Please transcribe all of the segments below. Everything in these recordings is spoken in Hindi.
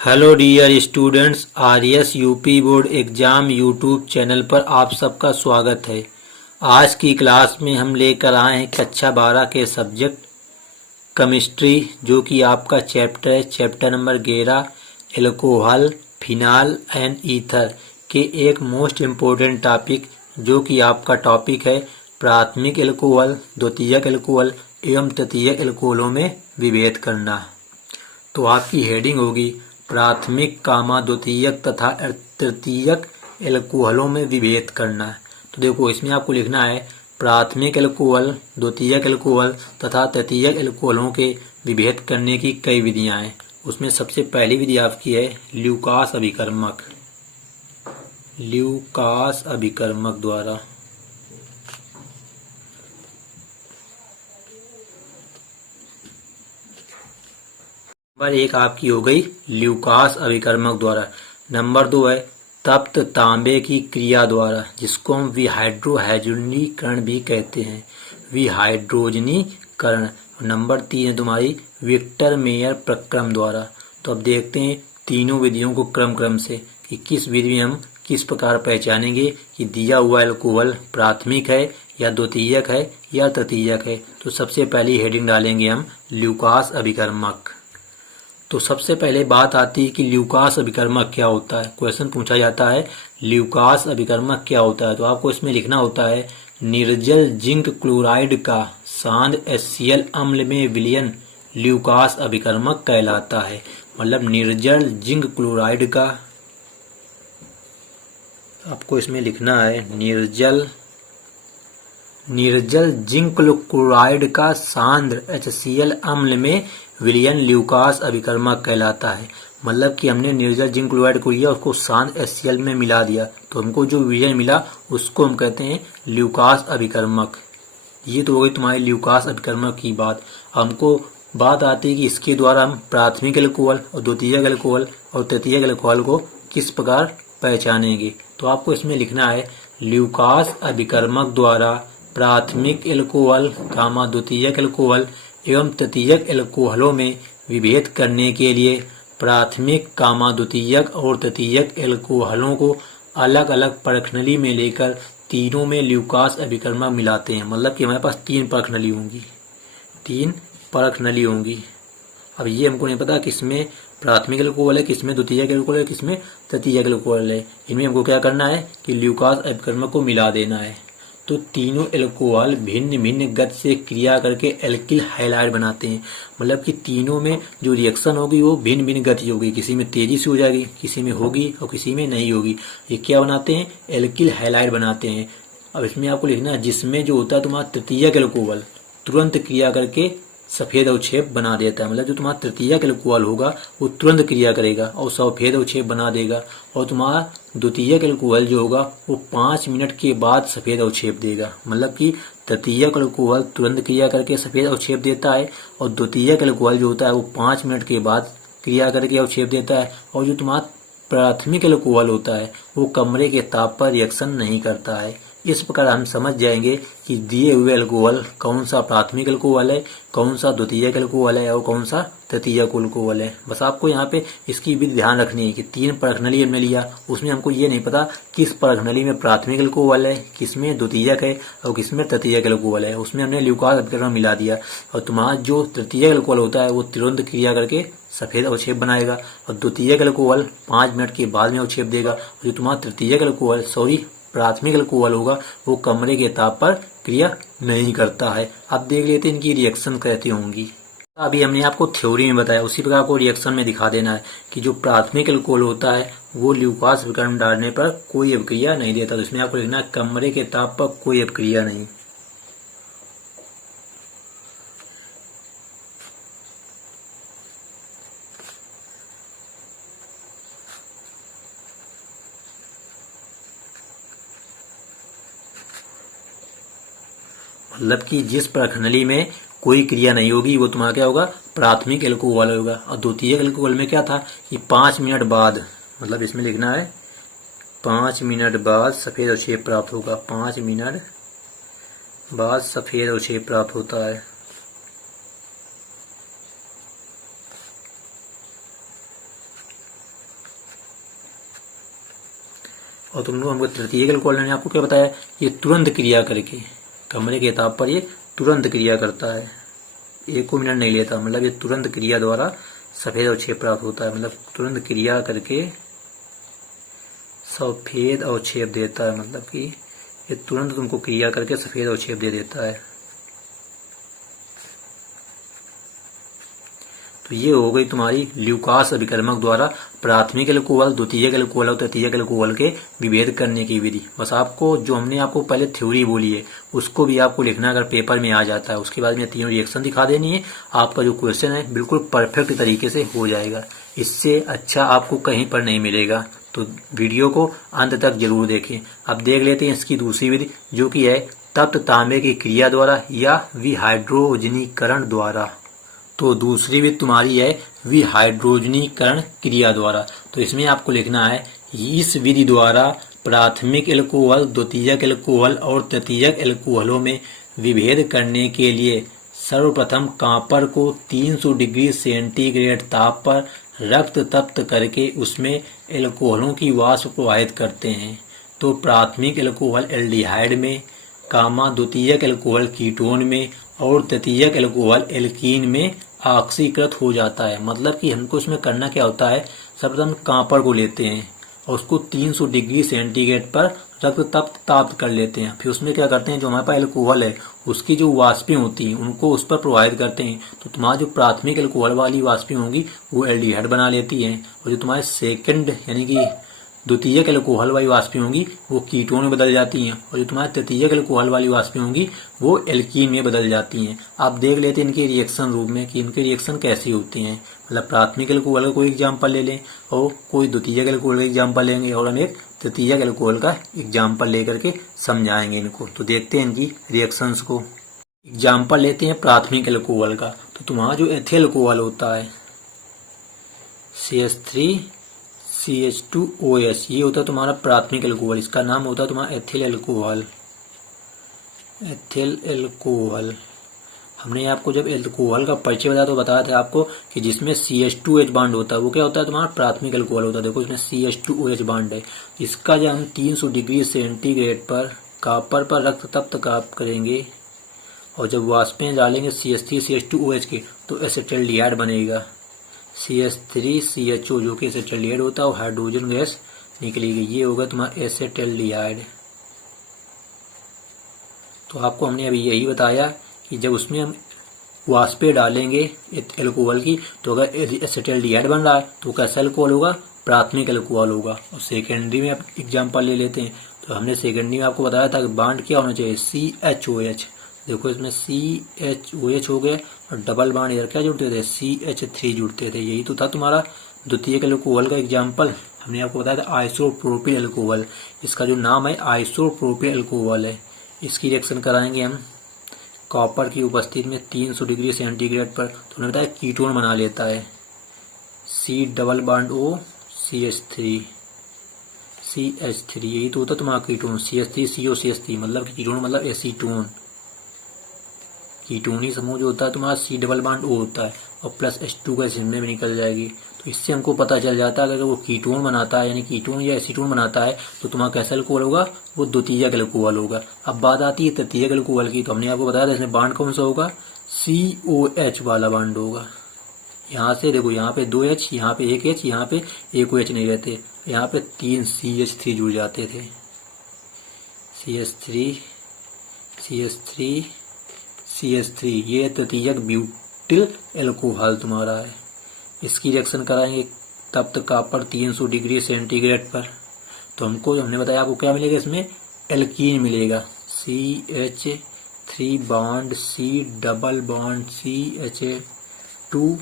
Hello dear students, RS UP board exam YouTube channel पर आप सबका स्वागत है। आज की क्लास में हम लेकर आए हैं कक्षा 12 के सब्जेक्ट केमिस्ट्री, जो कि आपका चैप्टर है, chapter number 11 alcohol, phenol and ether के एक मोस्ट इम्पोर्टेंट टॉपिक, जो कि आपका टॉपिक है प्राथमिक एल्कोहल, द्वितीयक एल्कोहल एवं तृतीयक एल्कोहलों में विभेद करना। तो आपकी हेडिंग होगी प्राथमिक, द्वितीयक तथा तृतीयक एल्कोहलों में विभेद करना। तो देखो, इसमें आपको लिखना है प्राथमिक एल्कोहल, द्वितीयक एल्कोहल तथा तृतीयक एल्कोहलों के विभेद करने की कई विधियां हैं। उसमें सबसे पहली विधि आपकी है ल्यूकास अभिकर्मक। ल्यूकास अभिकर्मक द्वारा नंबर 1 आपकी हो गई ल्यूकास अभिकर्मक द्वारा। नंबर 2 है तप्त तांबे की क्रिया द्वारा, जिसको हम विहाइड्रोजनीकरण भी कहते हैं, विहाइड्रोजनीकरण। नंबर 3 है तुम्हारी विक्टर मेयर प्रक्रम द्वारा। तो अब देखते हैं तीनों विधियों को क्रम से कि किस विधि में हम किस प्रकार पहचानेंगे कि दिया हुआ एल्कोहल प्राथमिक है या द्वितीयक है या तृतीयक है। तो सबसे पहली हेडिंग डालेंगे हम ल्यूकास अभिकर्मक। तो सबसे पहले बात आती है कि ल्यूकास अभिकर्मक क्या होता है। क्वेश्चन पूछा जाता है ल्यूकास अभिकर्मक क्या होता है, तो आपको इसमें लिखना होता है निर्जल जिंक क्लोराइड का सांद्र HCl अम्ल में विलयन ल्यूकास अभिकर्मक कहलाता है। मतलब निर्जल जिंक क्लोराइड का, आपको इसमें लिखना है निर्जल जिंक क्लोराइड का सांद्र HCl अम्ल में विलयन ल्यूकास अभिकर्मक कहलाता है। मतलब कि हमने निर्जल जिंक क्लोराइड को लिया, उसको सांद्र HCl में मिला दिया, तो हमको जो विलयन मिला उसको हम कहते हैं ल्यूकास अभिकर्मक। ये तो हो गई तुम्हारी ल्यूकास अभिकर्मक की बात। हमको बात आती है कि इसके द्वारा हम प्राथमिक एल्कोहल और द्वितीयक एल्कोहल और तृतीयक एल्कोहल को किस प्रकार पहचानेंगे। तो आपको इसमें लिखना है ल्यूकास अभिकर्मक द्वारा प्राथमिक एल्कोहल, द्वितीयक एल्कोहल एवं तृतीयक एल्कोहलों में विभेद करने के लिए प्राथमिक, द्वितीयक और तृतीयक एल्कोहलों को अलग अलग परखनली में लेकर तीनों में ल्यूकास अभिकर्मक मिलाते हैं। मतलब कि हमारे पास 3 परखनली होंगी। अब ये हमको नहीं पता किसमें प्राथमिक एल्कोहल है, किसमें द्वितीयक एल्कोहल है, किसमें तृतीयक एल्कोहल है। इनमें हमको क्या करना है कि ल्यूकास अभिकर्मक को मिला देना है। तो तीनों एल्कोहल भिन्न भिन्न गति से क्रिया करके एल्किल हैलाइड बनाते हैं। मतलब कि तीनों में जो रिएक्शन होगी वो भिन्न भिन्न गति होगी, किसी में तेजी से हो जाएगी, किसी में होगी और किसी में नहीं होगी। ये क्या बनाते हैं? एल्किल हैलाइड बनाते हैं। अब इसमें आपको लिखना है जिसमें जो होता है तुम्हारा तृतीयक एल्कोहल तुरंत क्रिया करके सफेद अवक्षेप बना देता है। मतलब जो तुम्हारा तृतीयक एल्कोहल होगा वो तुरंत क्रिया करेगा और सफेद अवक्षेप बना देगा, और तुम्हारा द्वितीयक एल्कोहल जो होगा वो 5 मिनट के बाद सफेद अवक्षेप देगा। मतलब कि तृतीयक एल्कोहल तुरंत क्रिया करके सफेद अवक्षेप देता है और द्वितीयक एल्कोहल जो होता है वो 5 मिनट के बाद क्रिया करके अवक्षेप देता है। और जो तुम्हारा प्राथमिक एल्कोहल होता है वो कमरे के ताप पर रिएक्शन नहीं करता है। इस प्रकार हम समझ जाएंगे कि दिए हुए एल्कोहल कौन सा प्राथमिक एल्कोहल है, कौन सा द्वितीयक एल्कोहल है और कौन सा तृतीयक एल्कोहल है। बस आपको यहाँ पे इसकी भी ध्यान रखनी है कि 3 परखनली हमने लिया, उसमें हमको ये नहीं पता किस परखनली में प्राथमिक एल्कोहल है, किसमें द्वितीयक है और किसमें तृतीयक एल्कोहल है। उसमें हमने ल्यूकास अभिकर्मक मिला दिया, और तुम्हारा जो तृतीयक एल्कोहल होता है वो तुरंत क्रिया करके सफेद अवक्षेप बनाएगा और द्वितीयक एल्कोहल 5 मिनट के बाद में अवक्षेप देगा। और जो तुम्हारा तृतीयक एल्कोहल प्राथमिक एल्कोहल होगा वो कमरे के ताप पर क्रिया नहीं करता है। अब देख लेते हैं इनकी रिएक्शन कैसे होंगी। अभी हमने आपको थ्योरी में बताया, उसी प्रकार आपको रिएक्शन में दिखा देना है कि जो प्राथमिक एल्कोहल होता है वो ल्यूकास अभिकर्मक डालने पर कोई अभिक्रिया नहीं देता। तो इसमें आपको लिखना है कमरे के ताप पर कोई अभिक्रिया नहीं। मतलब कि जिस परखनली में कोई क्रिया नहीं होगी वो तुम्हारा क्या होगा? प्राथमिक एल्कोहल होगा। और द्वितीयक एल्कोहल में क्या था कि 5 मिनट बाद, मतलब इसमें लिखना है 5 मिनट बाद सफेद अवक्षेप प्राप्त होगा। 5 मिनट बाद सफेद अवक्षेप प्राप्त होता है। और तुमको हमको तृतीयक अल्कोहल ने आपको क्या बताया, ये तुरंत क्रिया करके कमरे के ताप पर ये तुरंत क्रिया करता है, 1 मिनट नहीं लेता, मतलब ये तुरंत क्रिया द्वारा सफेद अवक्षेप प्राप्त होता है, मतलब तुरंत क्रिया करके सफेद अवक्षेप देता है, मतलब कि ये तुरंत तुमको क्रिया करके सफेद अवक्षेप दे देता है। तो ये हो गई तुम्हारी ल्यूकास अभिकर्मक द्वारा प्राथमिक अल्कोहल, द्वितीयक अल्कोहल और तृतीयक अल्कोहल के विभेद करने की विधि। बस आपको जो हमने आपको पहले थ्योरी बोली है उसको भी आपको लिखना अगर पेपर में आ जाता है, उसके बाद में तीनों रिएक्शन दिखा देनी है, आपका जो क्वेश्चन है बिल्कुल परफेक्ट तरीके से हो जाएगा। इससे अच्छा आपको कहीं पर नहीं मिलेगा, तो वीडियो को अंत तक जरूर देखें। अब देख लेते हैं इसकी दूसरी विधि, जो कि है तप्त तांबे की क्रिया द्वारा या विहाइड्रोजनीकरण द्वारा। तो दूसरी विधि तुम्हारी है विहाइड्रोजनीकरण क्रिया द्वारा। तो इसमें आपको लिखना है, इस विधि द्वारा प्राथमिक अल्कोहल, द्वितीयक अल्कोहल और तृतीयक अल्कोहलों में विभेद करने के लिए सर्वप्रथम कॉपर को 300 डिग्री सेंटीग्रेड ताप पर रक्त तप्त करके उसमें अल्कोहलों की वाष्प प्रवाहित करते हैं। तो प्राथमिक अल्कोहल एल्डिहाइड में, द्वितीयक अल्कोहल कीटोन में और तृतीयक अल्कोहल एल्कीन में ऑक्सीकृत हो जाता है। मतलब कि हमको इसमें करना क्या होता है, सर्वप्रथम कॉपर को लेते हैं और उसको 300 डिग्री सेंटीग्रेड पर रक्त तप्त कर लेते हैं, फिर उसमें क्या करते हैं, जो हमारे पास अल्कोहल है उसकी जो वाष्पें होती हैं उनको उस पर प्रवाहित करते हैं। तो तुम्हारा जो प्राथमिक अल्कोहल वाली वाष्पें होंगी वो एल्डिहाइड बना लेती हैं, और जो तुम्हारे सेकंड यानी कि द्वितीयक अल्कोहल वाली वाष्पें होंगी वो कीटोन में बदल जाती हैं, और जो तुम्हारे तृतीयक अल्कोहल वाली वाष्पें होंगी वो एल्कीन में बदल जाती हैं। आप देख लेते हैं इनके रिएक्शन रूप में कि इनके रिएक्शन कैसे होते हैं। मतलब प्राथमिक अल्कोहल का कोई एग्जाम्पल ले लें और कोई द्वितीयक अल्कोहल का एग्जाम्पल लेंगे और हम एक तृतीयक अल्कोहल का एग्जाम्पल लेकर के समझाएंगे इनको। तो देखते हैं इनकी रिएक्शंस को। एग्जाम्पल लेते हैं प्राथमिक अल्कोहल का। तो तुम्हारा जो एथिल अल्कोहल होता है CH3CH2OH, ये होता है तुम्हारा प्राथमिक अल्कोहल, इसका नाम होता है तुम्हारा एथिल अल्कोहल। एथिल अल्कोहल हमने आपको जब अल्कोहल का परिचय बताया तो बताया था आपको कि जिसमें CH2H बांड होता है वो क्या होता है, तुम्हारा प्राथमिक अल्कोहल होता है। देखो इसमें CH2OH बांड है। इसका जब हम 300 डिग्री सेंटीग्रेड पर कॉपर पर रक्त तप्त करेंगे और जब वाष्पें डालेंगे CH3CH2OH के तो एसिटाल्डिहाइड बनेगा। CH3CHO जो कि एसिटाल्डिहाइड होता है और हाइड्रोजन गैस निकलेगी, ये होगा तुम्हारा एसिटाल्डिहाइड। तो आपको हमने अभी यही बताया कि जब उसमें हम वाष्पें डालेंगे अल्कोहल की तो अगर एसिटाल्डिहाइड बन रहा है तो कैसा अल्कोहल होगा, प्राथमिक अल्कोहल होगा। और सेकेंडरी में आप एग्जाम्पल ले लेते हैं, तो हमने सेकेंडरी में आपको बताया था कि बांड क्या होना चाहिए, CHOH। देखो इसमें CHOH हो गए और डबल बांड इधर क्या जुड़ते थे, CH3 जुड़ते थे। यही तो था तुम्हारा द्वितीयक अल्कोहल का एग्जाम्पल। हमने आपको बताया था आइसोप्रोपिल अल्कोहल, इसका जो नाम है आइसोप्रोपिल अल्कोहल है। इसकी रिएक्शन कराएंगे हम कॉपर की उपस्थिति में 300 डिग्री सेंटीग्रेड पर, तो हमने बताया कीटोन बना लेता है, C double bond O CH3, यही तो होता है तुम्हारा कीटोन, CH3COCH3 मतलब कीटोन मतलब एसीटोन। कीटोनी समूह जो होता है तुम्हारा C डबल बांड O होता है और प्लस H2 का इसमें भी निकल जाएगी। तो इससे हमको पता चल जाता है अगर वो कीटोन बनाता है यानी कीटोन या एसीटोन बनाता है तो तुम्हारा कैसा अल्कोहल होगा, वो द्वितीयक अल्कोहल होगा। अब बात आती है तृतीयक अल्कोहल की। तो हमने आपको बताया था इसमें बांड कौन सा होगा, COH वाला बांड होगा। यहाँ से देखो यहाँ पे 2H, यहाँ पे 1H, यहाँ पे 1 OH नहीं रहते, यहाँ पे 3 CH3 जुड़ जाते थे, CH3 ये तृतीयक ब्यूटिल अल्कोहल तुम्हारा है। इसकी रिएक्शन कराएंगे तप्त कॉपर 300 डिग्री सेंटीग्रेड पर, तो हमने बताया आपको क्या मिलेगा, इसमें एल्कीन मिलेगा, CH3 bond C double bond CH2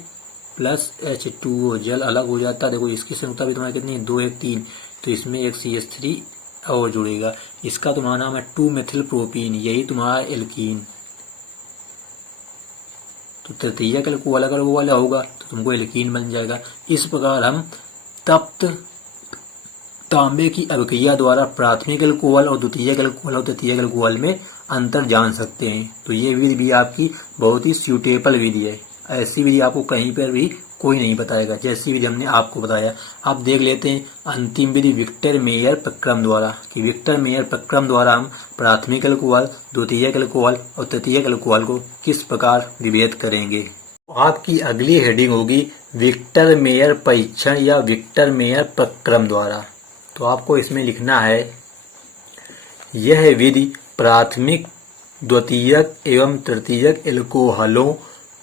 plus H2O, जल अलग हो जाता है। देखो इसकी संख्या भी तुम्हारी कितनी है, 2 1 3, तो इसमें एक CH3 और जुड़ेगा। इसका तुम्हारा नाम है 2 मेथिल प्रोपीन, यही तुम्हारा एल्कीन। तो तृतीयक अल्कोहल अगर वो वाला होगा तो तुमको एल्कीन बन जाएगा। इस प्रकार हम तप्त तांबे की अभिक्रिया द्वारा प्राथमिक अल्कोहल और द्वितीयक अल्कोहल और तृतीयक अल्कोहल में अंतर जान सकते हैं। तो ये विधि भी आपकी बहुत ही सूटेबल विधि है। ऐसी विधि आपको कहीं पर भी कोई नहीं बताएगा, जैसी विधि हमने आपको बताया। आप देख लेते हैं अंतिम विधि विक्टर मेयर प्रक्रम द्वारा, कि विक्टर मेयर प्रक्रम द्वारा हम प्राथमिक अल्कोहल, द्वितीयक अल्कोहल और तृतीयक अल्कोहल को किस प्रकार विभेद करेंगे। आपकी अगली हेडिंग होगी विक्टर मेयर परीक्षण या विक्टर मेयर प्रक्रम द्वारा। तो आपको इसमें लिखना है, यह विधि प्राथमिक, द्वितीयक एवं तृतीयक एल्कोहलों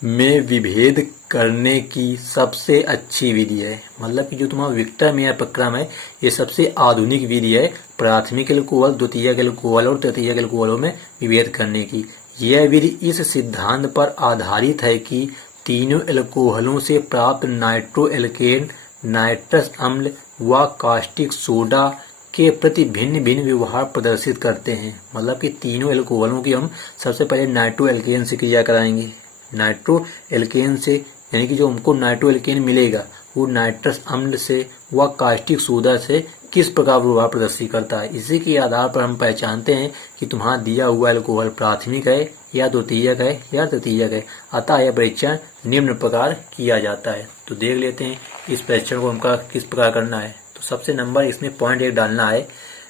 में विभेद करने की सबसे अच्छी विधि है। मतलब कि जो तुम्हारा विक्टर मेयर प्रक्रम है, ये सबसे आधुनिक विधि है प्राथमिक एल्कोहल, द्वितीयक एल्कोहल और तृतीयक एल्कोहलों में विभेद करने की। यह विधि इस सिद्धांत पर आधारित है कि तीनों एल्कोहलों से प्राप्त नाइट्रो एल्केन, नाइट्रस अम्ल व कास्टिक सोडा के प्रति भिन्न भिन्न व्यवहार प्रदर्शित करते हैं। मतलब कि तीनों एल्कोहलों की हम सबसे पहले नाइट्रो एल्केन से क्रिया कराएंगे। नाइट्रो एल्केन से यानी कि जो हमको नाइट्रो एल्केन मिलेगा वो नाइट्रस अम्ल से व कास्टिक सोडा से किस प्रकार व्यवहार प्रदर्शित करता है। इसी के आधार पर हम पहचानते हैं कि तुम्हारा दिया हुआ एल्कोहल प्राथमिक है या द्वितीयक है या तृतीयक है। अतः यह परीक्षण निम्न प्रकार किया जाता है। तो देख लेते हैं इस परीक्षण को हमका किस प्रकार करना है। तो सबसे नंबर इसमें पॉइंट 1 डालना है।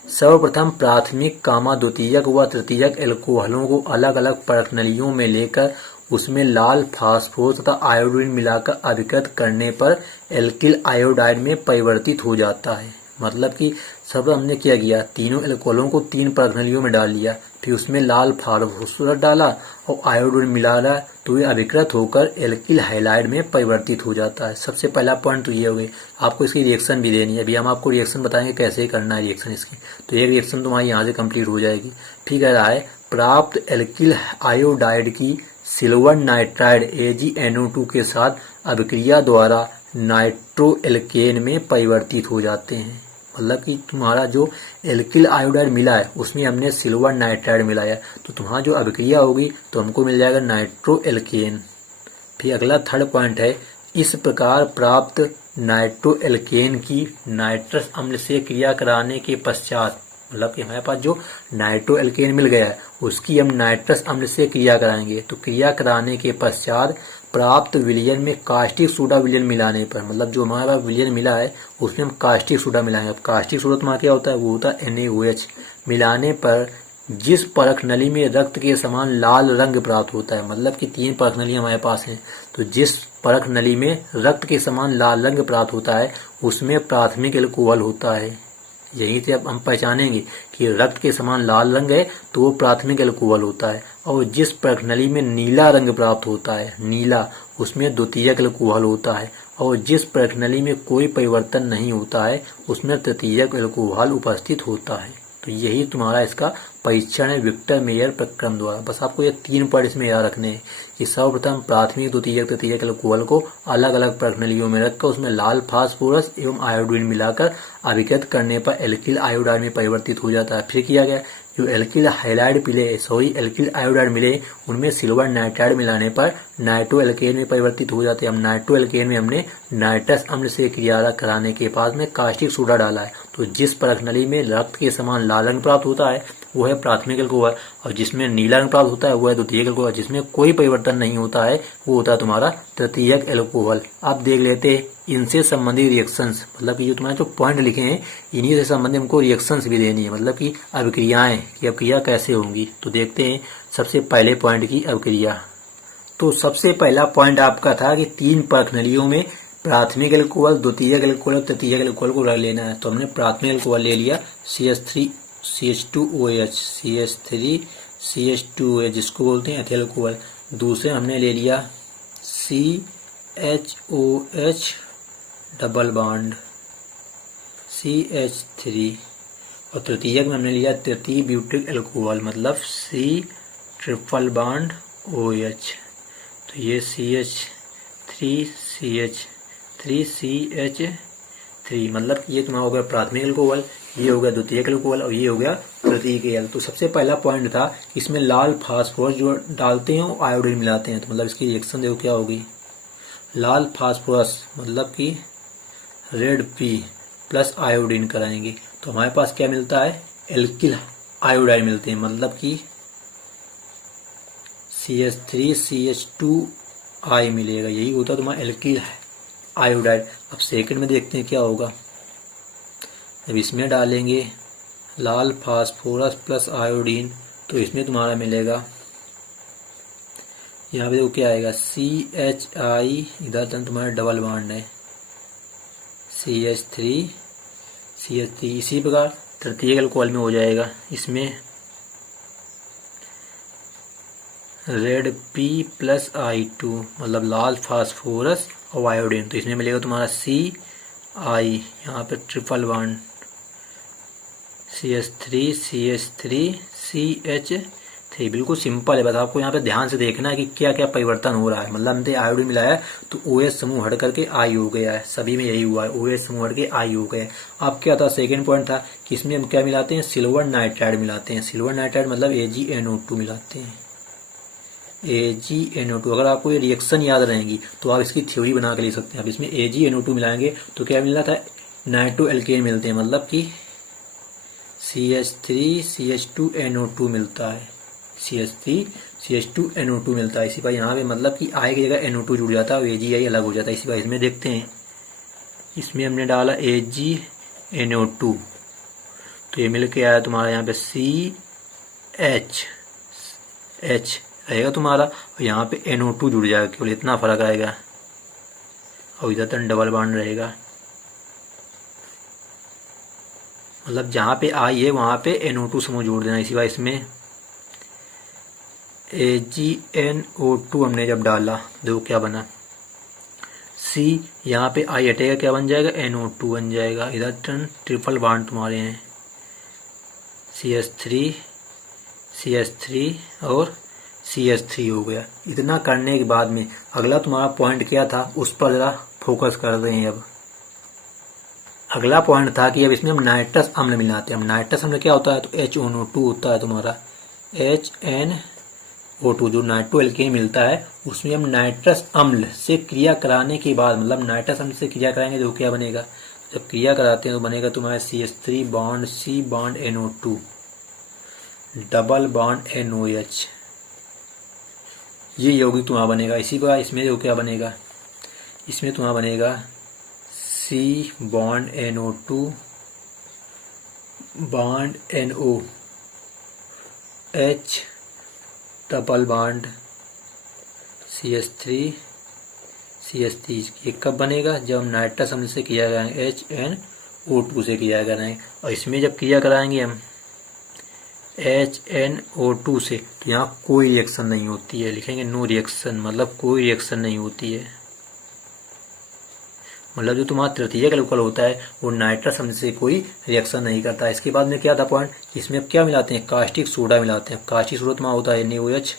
सर्वप्रथम प्राथमिक, द्वितीयक व तृतीयक एल्कोहलों को अलग अलग परख नलियों में लेकर उसमें लाल फास्फोरस तथा आयोडीन मिलाकर अभिकृत करने पर एल्किल आयोडाइड में परिवर्तित हो जाता है। मतलब कि सब हमने क्या किया, तीनों एल्कोहलों को 3 परख नलियों में डाल लिया, फिर उसमें लाल फास्फोरस डाला और आयोडीन मिलाया, तो ये अभिकृत होकर एल्किल हाइलाइड में परिवर्तित हो जाता है। सबसे पहला पॉइंट तो ये हो गई। आपको इसकी रिएक्शन भी देनी है। अभी हम आपको रिएक्शन बताएंगे कैसे करना है रिएक्शन इसकी। तो ये रिएक्शन तुम्हारी यहाँ से कंप्लीट हो जाएगी। फिर कह रहा है प्राप्त एल्किल आयोडाइड की सिल्वर नाइट्राइड AgNO2 के साथ अभिक्रिया द्वारा नाइट्रो एल्केन में परिवर्तित हो जाते हैं। मतलब कि तुम्हारा जो एल्किल आयोडाइड मिला है उसमें हमने सिल्वर नाइट्राइड मिलाया, तो तुम्हारा जो अभिक्रिया होगी तो हमको मिल जाएगा नाइट्रो एल्केन। फिर अगला थर्ड पॉइंट है, इस प्रकार प्राप्त नाइट्रो एल्केन की नाइट्रस अम्ल से क्रिया कराने के पश्चात, मतलब कि हमारे पास जो नाइट्रो एल्केन मिल गया है उसकी हम नाइट्रस अम्ल से क्रिया कराएंगे। तो क्रिया कराने के पश्चात प्राप्त विलयन में कास्टिक सोडा विलयन मिलाने पर, मतलब जो हमारा विलयन मिला है उसमें हम कास्टिक सोडा मिलाएंगे। अब कास्टिक सोडा तुम्हारा क्या होता है, वो होता है NaOH। मिलाने पर जिस परख नली में रक्त के समान लाल रंग प्राप्त होता है, मतलब कि 3 परख नली हमारे पास हैं, तो जिस परख नली में रक्त के समान लाल रंग प्राप्त होता है उसमें प्राथमिक एल्कोहल होता है। यहीं से अब हम पहचानेंगे कि रक्त के समान लाल रंग है तो वो प्राथमिक एल्कोहल होता है, और जिस परख नली में नीला रंग प्राप्त होता है, नीला, उसमें द्वितीयक एल्कोहल होता है, और जिस परख नली में कोई परिवर्तन नहीं होता है उसमें तृतीयक एल्कोहल उपस्थित होता है। तो यही तुम्हारा इसका परीक्षण है विक्टर मेयर प्रक्रम द्वारा। बस आपको ये 3 पॉइंट इसमें याद रखने हैं कि सर्वप्रथम प्राथमिक, द्वितीयक, तृतीयक एल्कोहल को अलग अलग परख नलियों में रखकर उसमें लाल फास्फोरस एवं आयोडीन मिलाकर अभिकृत करने पर एल्किल आयोडाइड में परिवर्तित हो जाता है। फिर किया गया जो एल्किल आयोडाइड मिले उनमें सिल्वर नाइट्राइड मिलाने पर नाइट्रो एल्केन में परिवर्तित हो जाते हैं। हम नाइट्रो एल्केन में हमने नाइट्रस अम्ल से क्रिया कराने के बाद में कास्टिक सोडा डाला है, तो जिस परख नली में रक्त के समान लाल रंग प्राप्त होता है वो है प्राथमिक एल्कोहल, और जिसमें नीला रंग प्राप्त होता है वो है द्वितीयक एल्कोहल, जिसमें कोई परिवर्तन नहीं होता है वो होता है तुम्हारा तृतीयक एल्कोहल। आप देख लेते हैं इनसे संबंधित रिएक्शंस, मतलब कि जो तुम्हारे जो पॉइंट लिखे हैं इन्हीं से संबंधित हमको रिएक्शंस भी देनी है, मतलब कि अभिक्रियाएं कि अभिक्रिया कैसे होंगी। तो देखते हैं सबसे पहले पॉइंट की अभिक्रिया। तो सबसे पहला पॉइंट आपका था कि 3 परख नलियों में प्राथमिक एल्कोहल, द्वितीयक एल्कोहल और तृतीयक एल्कोहल को रख लेना है। तो हमने प्राथमिक एल्कोहल ले लिया CH3CH2OH जिसको बोलते हैं एथिल एल्कोहल। दूसरे हमने ले लिया CHOH डबल बॉन्ड CH3, और तृतीयक में हमने लिया तृतीय ब्यूटिक एल्कोहल मतलब C ट्रिपल बॉन्ड OH। तो ये CH3 मतलब कि ये तुम्हारा हो गया प्राथमिक एल्कोहल, ये हो गया द्वितीयक एल्कोहल और ये हो गया तृतीयक एल्कोहल। तो सबसे पहला पॉइंट था इसमें लाल फास्फोरस जो डालते हैं और आयोडीन मिलाते हैं, तो मतलब इसकी रिएक्शन देखो क्या होगी। लाल फास्फोरस मतलब कि रेड P प्लस आयोडीन कराएंगे तो हमारे पास क्या मिलता है, एल्किल आयोडाइड मिलते हैं, मतलब कि CH3CH2I मिलेगा, यही होता है तुम्हारा एल्किल आयोडाइड। अब सेकंड में देखते हैं क्या होगा। अब इसमें डालेंगे लाल फास्फोरस प्लस आयोडीन, तो इसमें तुम्हारा मिलेगा, यहाँ पे देखो क्या आएगा, CHI, इधर तुम्हारा डबल बॉन्ड है CH3 CH3। इसी प्रकार तृतीय अल्कोहल में हो जाएगा, इसमें रेड P प्लस I2 मतलब लाल फास्फोरस और आयोडीन, तो इसमें मिलेगा तुम्हारा CI, यहाँ पे triple bond CH3 CH3 CH3। बिल्कुल सिंपल है, बस आपको यहाँ पे ध्यान से देखना है कि क्या क्या परिवर्तन हो रहा है। मतलब हमने आयोडीन मिलाया तो OH समूह हट करके I हो गया है, सभी में यही हुआ है, OH समूह हट के I हो गया है। अब क्या था, सेकेंड पॉइंट था कि इसमें हम क्या मिलाते हैं, सिल्वर नाइट्राइड मिलाते हैं। सिल्वर नाइट्राइड मतलब AgNO2 मिलाते हैं, AgNO2। अगर आपको ये रिएक्शन याद रहेंगी तो आप इसकी थ्योरी बना के ले सकते हैं। अब इसमें AgNO2 मिलाएंगे तो क्या मिलना था, नाइट्रो एल्केन मिलते हैं, मतलब कि CH3 CH2NO2 मिलता है, CH3 CH2NO2 मिलता है। इसी बार यहाँ पे मतलब कि I की जगह NO2 जुड़ जाता है और AgI अलग हो जाता है। इसी बार इसमें देखते हैं, इसमें हमने डाला AgNO2 तो ये मिल के आया तुम्हारा यहाँ पे CH रहेगा तुम्हारा, और यहाँ पे NO2 जुड़ जाएगा, केवल इतना फर्क आएगा, और इधर तक डबल बॉन्ड रहेगा। मतलब जहाँ पे I है वहाँ पे NO2 समूह जोड़ देना। इसी बार इसमें AgNO2 हमने जब डाला, देखो क्या बना, C, यहाँ पे I हटेगा, क्या बन जाएगा, NO2 बन जाएगा। इधर टर्न ट्रिपल बॉन्ड तुम्हारे हैं CH3 और CH3 हो गया। इतना करने के बाद में अगला तुम्हारा पॉइंट क्या था, उस पर जरा फोकस कर रहे हैं। अब अगला पॉइंट था कि अब इसमें हम नाइट्रस अम्ल मिलाते हैं। अब नाइट्रस अम्ल क्या होता है, तो HNO2 होता है तुम्हारा, HNO2 जो नाइट्रो एल्केन मिलता है, उसमें हम नाइट्रस अम्ल से क्रिया कराने के बाद, मतलब नाइट्रस अम्ल से क्रिया कराएंगे तो क्या बनेगा, जब क्रिया कराते हैं तो बनेगा तुम्हारा CH3 bond C bond NO2 double bond NOH, ये यौगिक तुम्हारा बनेगा। इसी प्रकार इसमें जो क्या बनेगा, इसमें तुम्हारा बनेगा C bond NO2 bond NOH double bond CH3 ये कब बनेगा, जब हम नाइट्रस अम्ल से क्रिया कराएंगे, HNO2 से क्रिया कराएंगे। और इसमें जब क्रिया कराएंगे हम HNO2 से, तो यहाँ कोई रिएक्शन नहीं होती है, लिखेंगे नो रिएक्शन, मतलब कोई रिएक्शन नहीं होती है। मतलब जो तुम्हारा तृतीय अल्कोहल होता है वो नाइट्रस अम्ल से कोई रिएक्शन नहीं करता है। इसके बाद में क्या था पॉइंट, इसमें अब क्या मिलाते हैं, कास्टिक सोडा मिलाते हैं। कास्टिक सोडा तुम्हारा होता है NaOH,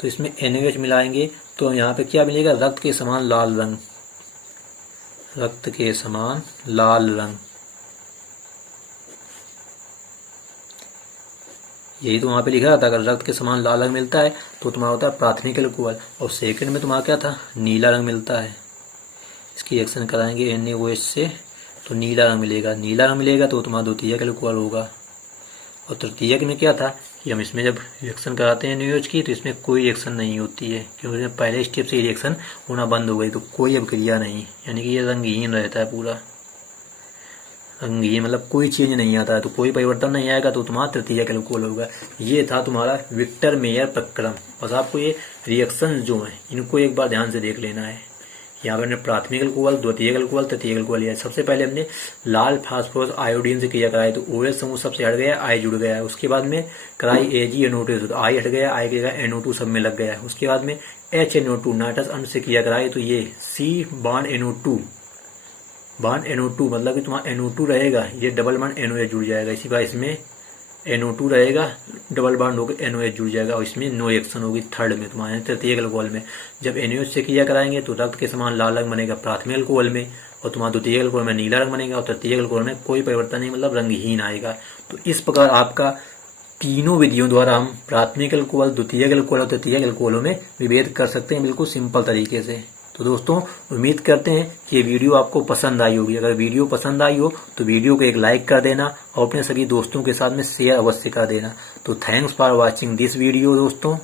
तो इसमें NaOH मिलाएंगे तो यहाँ पे क्या मिलेगा, रक्त के समान लाल रंग, रक्त के समान लाल रंग, यही तो वहाँ पे लिखा था। अगर रक्त के समान लाल रंग मिलता है तो तुम्हारा होता है प्राथमिक अल्कोहल, और सेकंड में तुम्हारा क्या था, नीला रंग मिलता है। इसकी रिएक्शन कराएंगे NaOH से तो नीला रंग मिलेगा, नीला रंग मिलेगा तो तुम्हारा द्वितीयक अल्कोहल होगा। और तृतीयक में क्या था कि हम इसमें जब रिएक्शन कराते हैं NaOH की तो इसमें कोई रिएक्शन नहीं होती है, क्योंकि इसमें पहले स्टेप से रिएक्शन होना बंद हो गई, तो कोई अब क्रिया नहीं, यानी कि ये रंगहीन रहता है पूरा, रंगहीन मतलब कोई चेंज नहीं आता है, तो कोई परिवर्तन नहीं आएगा, तो तुम्हारा तृतीयक अल्कोहल होगा। ये था तुम्हारा विक्टर मेयर प्रक्रम। बस आपको ये रिएक्शन जो है इनको एक बार ध्यान से देख लेना है। यहाँ पर हमने प्राथमिक अल्कोहल, द्वितीयक अल्कोहल, तृतीयक अल्कोहल लिया। सबसे पहले हमने लाल फास्फोरस आयोडीन से क्रिया कराई, तो OH समूह सबसे हट गया, I जुड़ गया है। उसके बाद में कराई AgNO2 तो I हट गया, I की जगह NO2 सब में लग गया है। उसके बाद में HNO2 नाइट्रस अम्ल से क्रिया कराई, तो ये C बॉन्ड NO2 मतलब कि तुम्हारा NO2 रहेगा, ये डबल बॉन्ड NOH जुड़ जाएगा। इसी बार इसमें NO2 रहेगा, डबल बॉन्ड होकर NOH जुड़ जाएगा, और इसमें नो रिएक्शन होगी थर्ड में तुम्हारे तृतीयक अल्कोहल में। जब NaOH से क्रिया कराएंगे तो रक्त के समान लाल रंग बनेगा प्राथमिक अल्कोहल में, और तुम्हारा द्वितीयक अल्कोहल में नीला रंग बनेगा, और तृतीयक अल्कोहल में कोई परिवर्तन नहीं, मतलब रंगहीन आएगा। तो इस प्रकार आपका तीनों विधियों द्वारा हम प्राथमिक अल्कोहल, द्वितीयक अल्कोहल और तृतीयक अल्कोहलों में विभेद कर सकते हैं, बिल्कुल सिंपल तरीके से। तो दोस्तों उम्मीद करते हैं कि ये वीडियो आपको पसंद आई होगी। अगर वीडियो पसंद आई हो तो वीडियो को एक लाइक कर देना और अपने सभी दोस्तों के साथ में शेयर अवश्य कर देना। तो thanks for watching this video दोस्तों,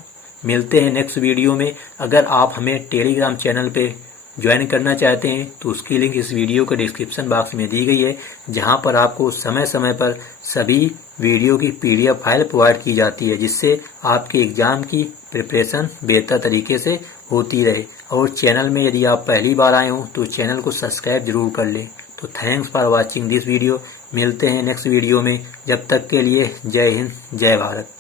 मिलते हैं नेक्स्ट वीडियो में। अगर आप हमें टेलीग्राम चैनल पे ज्वाइन करना चाहते हैं तो उसकी लिंक इस वीडियो के डिस्क्रिप्शन बॉक्स में दी गई है, जहां पर आपको समय समय पर सभी वीडियो की PDF फाइल प्रोवाइड की जाती है, जिससे आपके एग्जाम की प्रिपरेशन बेहतर तरीके से होती रहे। और चैनल में यदि आप पहली बार आए हो तो चैनल को सब्सक्राइब जरूर कर लें। तो thanks for watching this video. मिलते हैं नेक्स्ट वीडियो में, जब तक के लिए जय हिंद जय भारत।